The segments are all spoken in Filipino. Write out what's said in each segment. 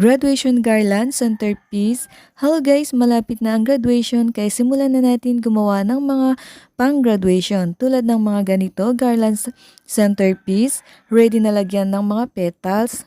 Graduation garland, centerpiece. Hello guys, malapit na ang graduation kaya simulan na natin gumawa ng mga pang-graduation tulad ng mga ganito, garland centerpiece, ready na lagyan ng mga petals.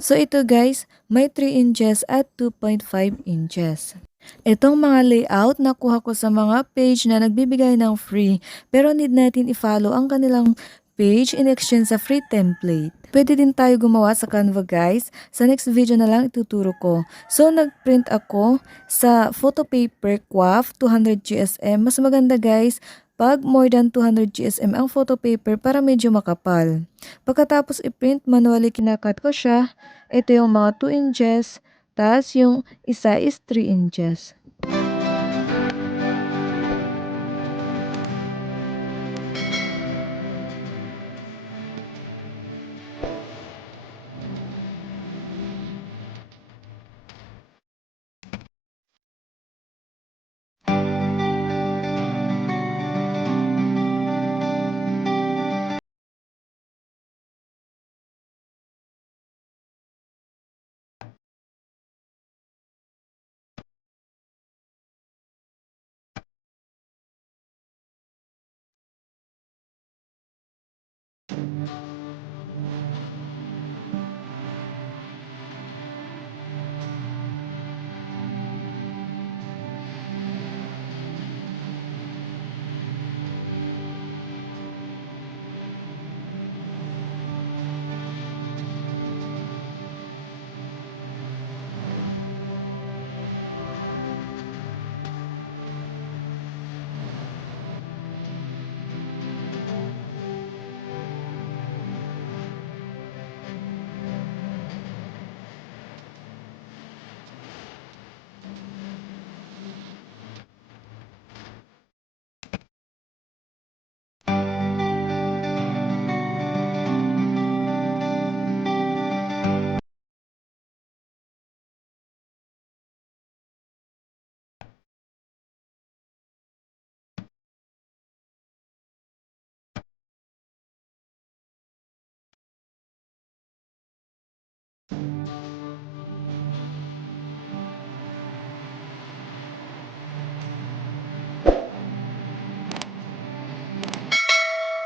So ito guys, may 3 inches at 2.5 inches. Itong mga layout nakuha ko sa mga page na nagbibigay ng free pero need natin i-follow ang kanilang page in exchange sa free template. Pwede din tayo gumawa sa Canva guys. Sa next video na lang ituturo ko. So nagprint ako sa photo paper QAF 200 GSM. Mas maganda guys pag more than 200 GSM ang photo paper para medyo makapal. Pagkatapos i-print, manually kinakat ko siya. Ito yung mga 2 inches, tas yung isa is 3 inches.